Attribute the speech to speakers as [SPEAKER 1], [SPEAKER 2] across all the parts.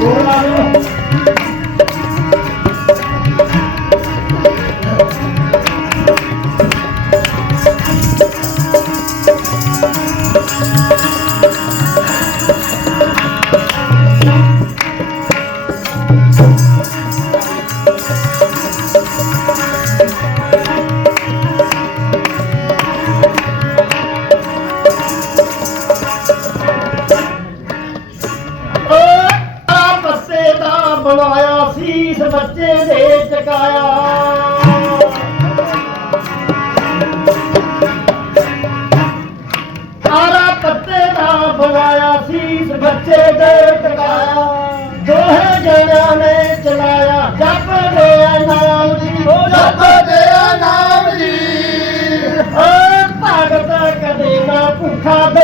[SPEAKER 1] 我是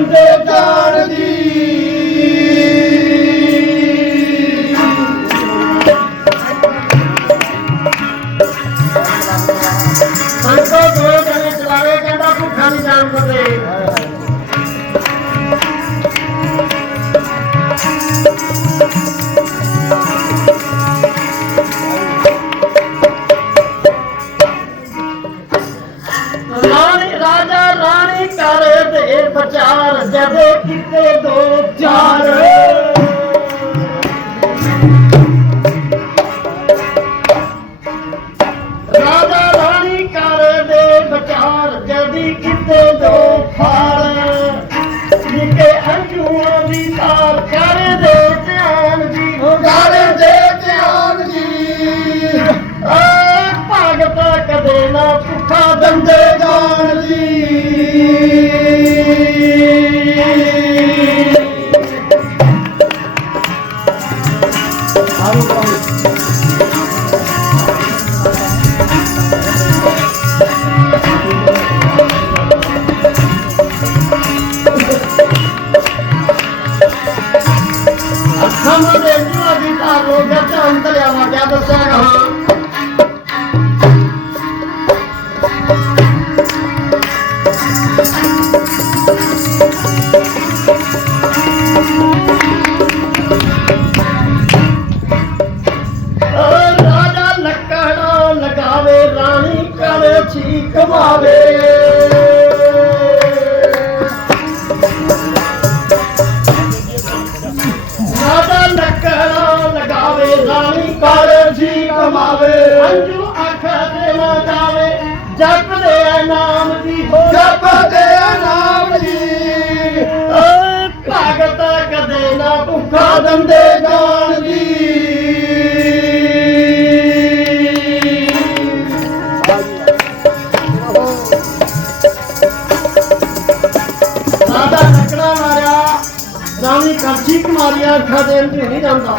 [SPEAKER 1] ਭੁੱਖਾ ਦੋ ਨਾਮ ਦੀ ਹੋ ਜਪ ਦੇ ਨਾਮ ਓ ਭਗਤ ਕਦੇ ਨਾ ਭੁੱਖਾ ਦੰਦੇ ਜਾਣ ਦੀ ਰਾਜਾ ਲੱਕੜਾ ਮਾਰਿਆ ਰਾਣੀ ਕਰਛੀ ਦੇ ਅੰਦਰ ਨਹੀਂ ਜਾਂਦਾ।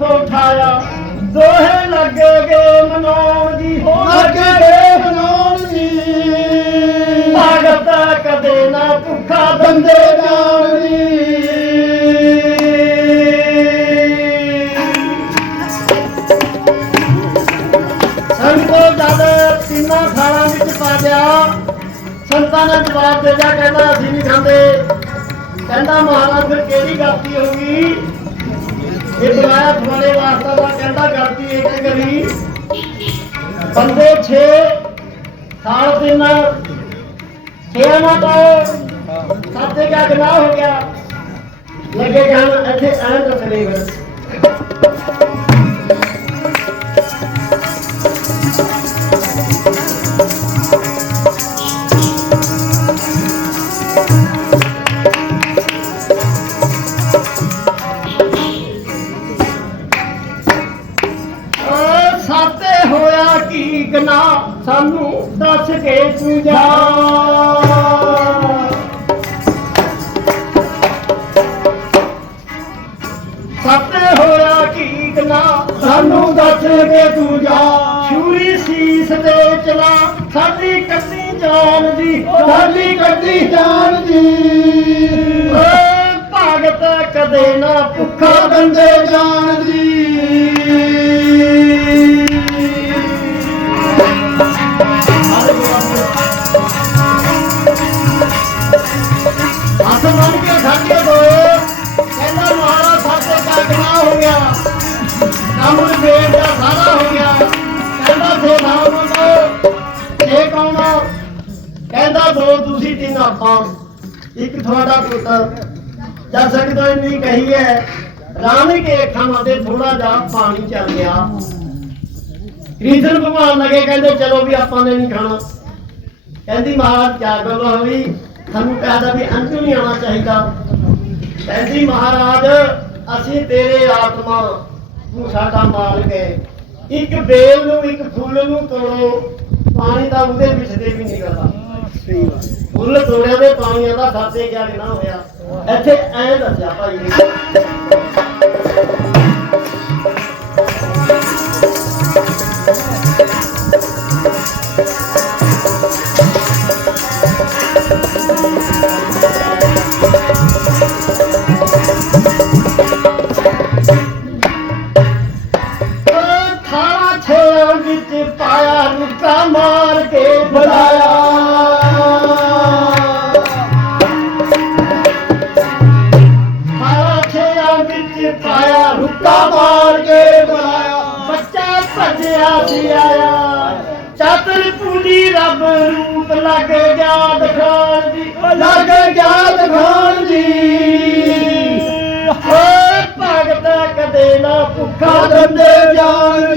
[SPEAKER 1] ਖਾਣਾ ਪੀਣਾ ਵਿੱਚ ਪਾਇਆ ਭੋਜਨ ਸੰਤਾਂ ਨੇ ਨਹੀਂ ਖਾਇਆ ਜਿਹੜਾ ਜਦੀ ਉੱਥੋਂ ਠਾਇਆ ਦੋਹੇ ਲੱਗੇਗੇ ਮਨਾਉਣ ਦੀ। ਹੋ ਲੱਗੇਗੇ ਮਨਾਉਣ ਦੀ। ਭਗਤ ਕਦੇ ਨਾ ਭੁੱਖਾ ਬੰਦੇ ਜਾਣ ਦੀ। ਸੰਤੋ ਜਦ ਤਿੰਨਾਂ ਖਾਣਾ ਵਿੱਚ ਪਾ ਦਿਆ ਸੰਤਾਂ ਨੇ ਜਵਾਬ ਦੇ ਦਿਆ ਕਹਿੰਦਾ ਅਸੀਂ ਨਹੀਂ ਖਾਂਦੇ। ਕਹਿੰਦਾ ਮਹਾਰਾਜ ਫਿਰ ਕਿਹੜੀ ਗਲਤੀ ਹੋ ਗਈ? ਇਹ ਬੁਲਾਇਆ ਤੁਹਾਡੇ ਵਾਸਤਾ ਦਾ, ਕਹਿੰਦਾ ਗਲਤੀ ਇੱਕ ਕਰੀ। ਬੰਦੇ 6 ਸਾਲ ਤਿੰਨ, ਛੇ ਨਾ ਪਾਓ ਸਾਤੇ ਕਾ ਗੁਨਾਹ ਹੋ ਗਿਆ। ਲੱਗੇ ਜਾਣ, ਇੱਥੇ ਐਂ ਦੱਸਣੇ ਫਿਰ। ਓ ਕੇ ਤੂੰ ਜਾ। ਛੁਰੀ ਸੀਸ ਤੇ ਚਲਾ ਸਾਡੀ ਕੱਢੀ ਜਾਨ ਦੀ। ਸਾਡੀ ਕੱਢੀ ਜਾਨ ਦੀ। ਓਏ ਭਗਤ ਕਦੇ ਨਾ ਭੁੱਖਾ ਬੰਦੇ ਜਾਨ ਦੀ। ਇੱਕ ਤੁਹਾਡਾ ਪੁੱਤਰ ਜਦ ਸਕਦਾ ਇੰਨੀ ਕਹੀ ਹੈ ਰਾਣੀ ਕੇ ਅੱਖਾਂ ਮਤੇ ਥੋੜਾ ਜਿਹਾ ਪਾਣੀ ਚੱਲ ਗਿਆ। ਕ੍ਰਿਸ਼ਨ ਭਗਵਾਨ ਲਗੇ ਕਹਿੰਦੇ ਚਲੋ ਵੀ ਆਪਾਂ ਨੇ ਨਹੀਂ ਖਾਣਾ। ਕਹਿੰਦੀ ਮਹਾਰਾਜ ਕਿਆ ਗੱਲ ਹੋਈ ਸਾਨੂੰ ਕਹਦਾ ਵੀ ਅੰਤਿਮ ਨਹੀਂ ਆਉਣਾ ਚਾਹੀਦਾ। ਕਹਿੰਦੀ ਮਹਾਰਾਜ ਅਸੀਂ ਤੇਰੇ ਆਤਮਾ ਤੂੰ ਸਾਡਾ ਮਾਲਕ ਹੈ। ਇੱਕ ਬੇਲ ਨੂੰ ਇੱਕ ਫੁੱਲ ਨੂੰ ਤੋੜੋ। ਪਾਣੀ ਤਾਂ ਉਹਦੇ ਵਿੱਚ ਦੇ ਵੀ ਨਿਕਲਦਾ ਫੁੱਲ ਤੋੜਿਆ ਦੇ ਪਾਣੀਆਂ ਦਾ ਖਾਤੇ ਕਿਆ ਨਾ ਹੋਇਆ। ਇੱਥੇ ਐਂ ਦੱਸਿਆ ਭਾਈ ਪਾਇਆ ਮਾਰ ਕੇ ਬੁਲਾਇਆ। ਬੱਚਾ ਭੱਜਿਆ ਸੀ ਆਇਆ। ਚਾਤਰ ਪੂਰੀ ਰੱਬ ਰੂਪ ਲੱਗ ਗਿਆ ਦਿਖਾਣ ਦੀ। ਲੱਗ ਗਿਆ ਦਿਖਾਣ ਦੀ। ਓਏ ਭਗਤ ਕਦੇ ਨਾ ਭੁੱਖਾ ਦੰਦੇ ਜਾਣ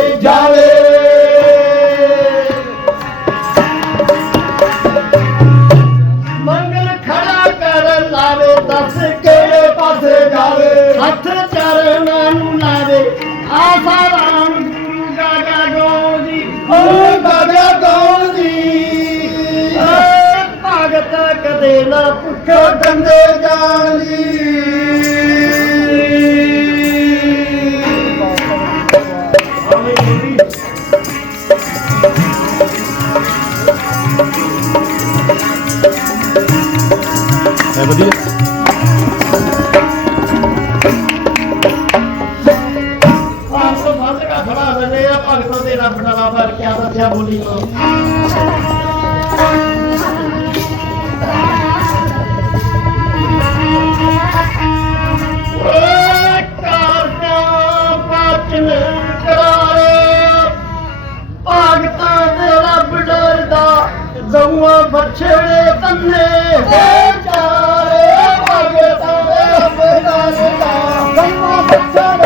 [SPEAKER 1] ਕਿਹੜੇ ਜਾਵੇ। ਮੰਗਲ ਖੜਾ ਕਰ, ਲਾਵੇ, ਦੱਸ ਕਿਹੜੇ ਪਾਸੇ ਜਾਵੇ। ਹੱਥ ਚਰਨਾਂ ਨੂੰ ਲਾਵੇ। ਆਸਾ ਰਾਮ ਗੁਰੂ ਗਾਗਾ ਗੋਦੀ ਓ ਗਾਗਾ ਗੋਦੀ ਏ ਭਗਤ ਕਦੇ ਨਾ ਭੁੱਖਾ ਕੰਦੇ
[SPEAKER 2] ਹੈ ਵਧੀਆ
[SPEAKER 1] Right now,